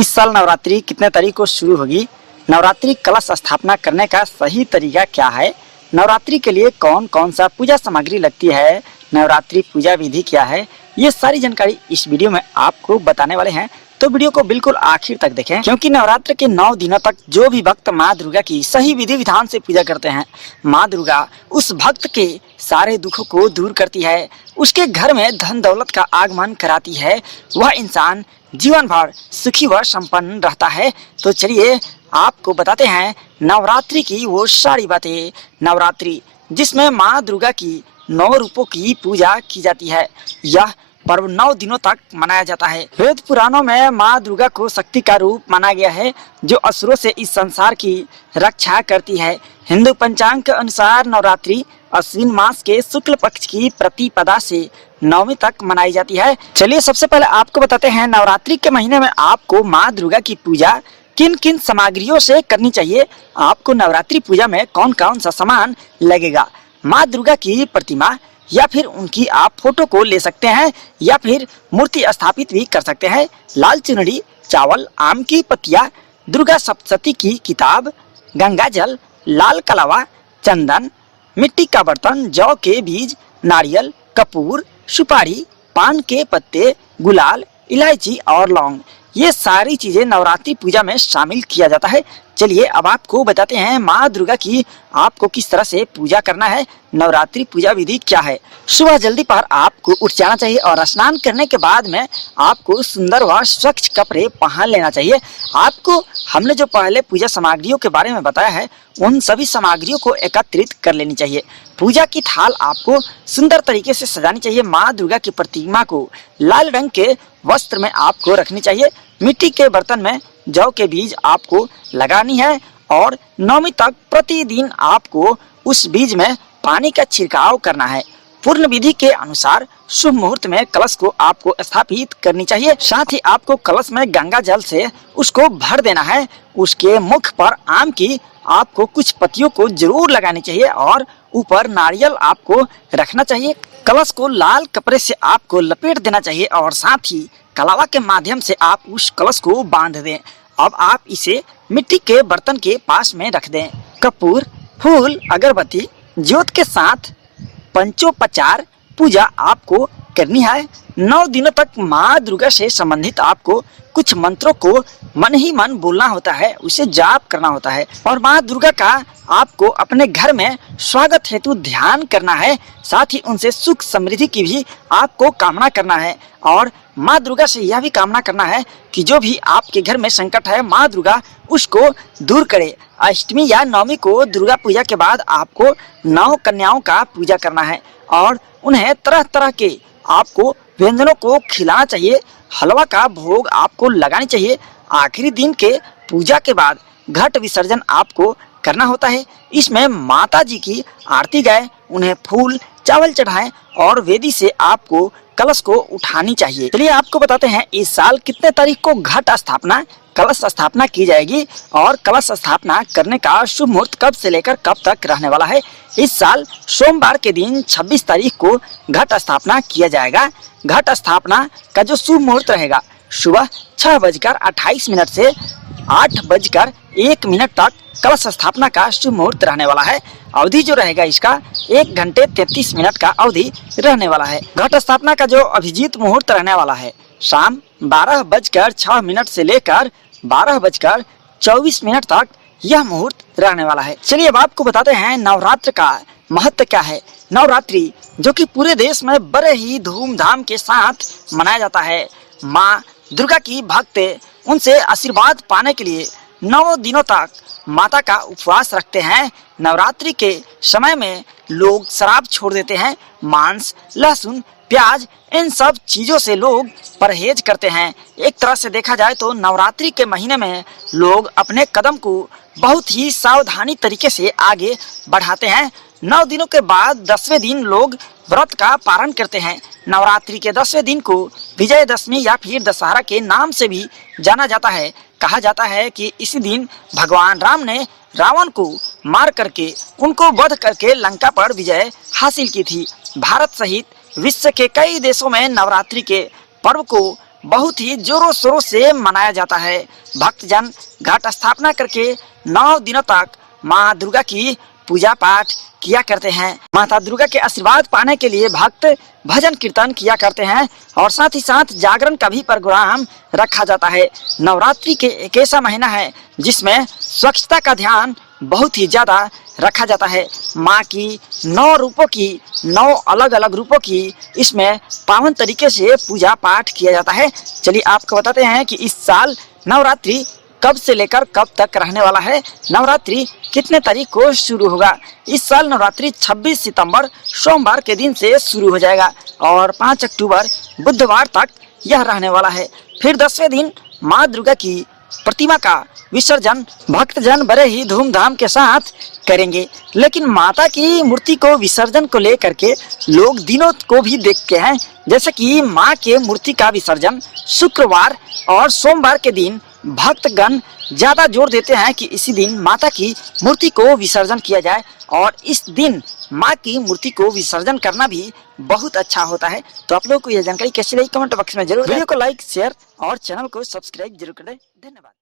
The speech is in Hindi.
इस साल नवरात्रि कितने तारीख को शुरू होगी? नवरात्रि कलश स्थापना करने का सही तरीका क्या है? नवरात्रि के लिए कौन कौन सा पूजा सामग्री लगती है? नवरात्रि पूजा विधि क्या है? ये सारी जानकारी इस वीडियो में आपको बताने वाले हैं, तो वीडियो को बिल्कुल आखिर तक देखें, क्योंकि नवरात्र के 9 दिनों तक जो भी भक्त माँ दुर्गा की सही विधि विधान से पूजा करते हैं, माँ दुर्गा उस भक्त के सारे दुखों को दूर करती है, उसके घर में धन दौलत का आगमन कराती है, वह इंसान जीवन भर सुखी व संपन्न रहता है। तो चलिए आपको बताते हैं नवरात्रि की वो सारी बातें। नवरात्रि जिसमें माँ दुर्गा की 9 रूपों की पूजा की जाती है, यह पर्व 9 दिनों तक मनाया जाता है। वेद पुराणों में माँ दुर्गा को शक्ति का रूप माना गया है, जो असुरों से इस संसार की रक्षा करती है। हिंदू पंचांग के अनुसार नवरात्रि अश्विन मास के शुक्ल पक्ष की प्रतिपदा से 9वीं तक मनाई जाती है। चलिए सबसे पहले आपको बताते हैं नवरात्रि के महीने में आपको माँ दुर्गा की पूजा किन किन सामग्रियों से करनी चाहिए। आपको नवरात्रि पूजा में कौन कौन सा सामान लगेगा। माँ दुर्गा की प्रतिमा या फिर उनकी आप फोटो को ले सकते हैं या फिर मूर्ति स्थापित भी कर सकते हैं। लाल चुनरी, चावल, आम की पत्तियां, दुर्गा सप्तशती की किताब, गंगा जल, लाल कलावा, चंदन, मिट्टी का बर्तन, जौ के बीज, नारियल, कपूर, सुपारी, पान के पत्ते, गुलाल, इलायची और लौंग, ये सारी चीजें नवरात्रि पूजा में शामिल किया जाता है। चलिए अब आपको बताते हैं माँ दुर्गा की आपको किस तरह से पूजा करना है। नवरात्रि पूजा विधि क्या है। सुबह जल्दी पर आपको उठ जाना चाहिए और स्नान करने के बाद में आपको सुंदर व स्वच्छ कपड़े पहन लेना चाहिए। आपको हमने जो पहले पूजा सामग्रियों के बारे में बताया है, उन सभी सामग्रियों को एकत्रित कर लेनी चाहिए। पूजा की थाल आपको सुंदर तरीके से सजानी चाहिए। माँ दुर्गा की प्रतिमा को लाल रंग के वस्त्र में आपको रखनी चाहिए। मिट्टी के बर्तन में जौ के बीज आपको लगानी है और 9वीं तक प्रतिदिन आपको उस बीज में पानी का छिड़काव करना है। पूर्ण विधि के अनुसार शुभ मुहूर्त में कलश को आपको स्थापित करनी चाहिए। साथ ही आपको कलश में गंगा जल से उसको भर देना है। उसके मुख पर आम की आपको कुछ पत्तियों को जरूर लगानी चाहिए और ऊपर नारियल आपको रखना चाहिए। कलश को लाल कपड़े से आपको लपेट देना चाहिए और साथ ही कलावा के माध्यम से आप उस कलश को बांध दें। अब आप इसे मिट्टी के बर्तन के पास में रख दें। कपूर, फूल, अगरबत्ती, ज्योत के साथ पंचोपचार पूजा आपको करनी है। 9 दिनों तक माँ दुर्गा से संबंधित आपको कुछ मंत्रों को मन ही मन बोलना होता है, उसे जाप करना होता है और माँ दुर्गा का आपको अपने घर में स्वागत हेतु ध्यान करना है। साथ ही उनसे सुख समृद्धि की भी आपको कामना करना है और माँ दुर्गा से यह भी कामना करना है कि जो भी आपके घर में संकट है, माँ दुर्गा उसको दूर करे। अष्टमी या 9वीं को दुर्गा पूजा के बाद आपको 9 कन्याओं का पूजा करना है और उन्हें तरह तरह के आपको व्यंजनों को खिलाना चाहिए। हलवा का भोग आपको लगानी चाहिए। आखिरी दिन के पूजा के बाद घट विसर्जन आपको करना होता है। इसमें माता जी की आरती गाए, उन्हें फूल चावल चढ़ाएं और वेदी से आपको कलश को उठानी चाहिए। चलिए आपको बताते हैं इस साल कितने तारीख को घट स्थापना कलश स्थापना की जाएगी और कलश स्थापना करने का शुभ मुहूर्त कब से लेकर कब तक रहने वाला है। इस साल सोमवार के दिन 26 तारीख को घट स्थापना किया जाएगा। घट स्थापना का जो शुभ मुहूर्त रहेगा सुबह 6:28 से 8:01 तक कलश स्थापना का शुभ मुहूर्त रहने वाला है। अवधि जो रहेगा इसका 1 घंटे 33 मिनट का अवधि रहने वाला है। घट स्थापना का जो अभिजीत मुहूर्त रहने वाला है शाम 12:06 से लेकर 12:24 तक यह मुहूर्त रहने वाला है। चलिए अब आपको बताते हैं नवरात्र का महत्व क्या है। नवरात्रि जो कि पूरे देश में बड़े ही धूमधाम के साथ मनाया जाता है। माँ दुर्गा की भक्त उनसे आशीर्वाद पाने के लिए 9 दिनों तक माता का उपवास रखते हैं। नवरात्रि के समय में लोग शराब छोड़ देते हैं। मांस, लहसुन, प्याज, इन सब चीजों से लोग परहेज करते हैं। एक तरह से देखा जाए तो नवरात्रि के महीने में लोग अपने कदम को बहुत ही सावधानी तरीके से आगे बढ़ाते हैं। 9 दिनों के बाद 10वें दिन लोग व्रत का पारण करते हैं। नवरात्रि के 10वें दिन को विजयदशमी या फिर दशहरा के नाम से भी जाना जाता है। कहा जाता है कि इसी दिन भगवान राम ने रावण को मार करके उनको वध करके लंका पर विजय हासिल की थी। भारत सहित विश्व के कई देशों में नवरात्रि के पर्व को बहुत ही जोरों शोरों से मनाया जाता है। भक्तजन घाट स्थापना करके 9 दिनों तक माँ दुर्गा की पूजा पाठ किया करते हैं। माता दुर्गा के आशीर्वाद पाने के लिए भक्त भजन कीर्तन किया करते हैं और साथ ही साथ जागरण का भी प्रोग्राम रखा जाता है। नवरात्रि के एक ऐसा महीना है जिसमें स्वच्छता का ध्यान बहुत ही ज्यादा रखा जाता है। माँ की 9 रूपों की 9 अलग अलग रूपों की इसमें पावन तरीके से पूजा पाठ किया जाता है। चलिए आपको बताते हैं कि इस साल नवरात्रि कब से लेकर कब तक रहने वाला है, नवरात्रि कितने तारीख को शुरू होगा। इस साल नवरात्रि 26 सितंबर सोमवार के दिन से शुरू हो जाएगा और 5 अक्टूबर बुधवार तक यह रहने वाला है। फिर 10वें दिन माँ दुर्गा की प्रतिमा का विसर्जन भक्तजन बड़े ही धूमधाम के साथ करेंगे। लेकिन माता की मूर्ति को विसर्जन को लेकर के लोग दिनों को भी देखते हैं, जैसे कि माँ के मूर्ति का विसर्जन शुक्रवार और सोमवार के दिन भक्तगण ज्यादा जोर देते हैं कि इसी दिन माता की मूर्ति को विसर्जन किया जाए और इस दिन माँ की मूर्ति को विसर्जन करना भी बहुत अच्छा होता है। तो आप लोगों को यह जानकारी कैसी लगी कमेंट बॉक्स में जरूर। वीडियो को लाइक शेयर और चैनल को सब्सक्राइब जरूर कर दें। धन्यवाद।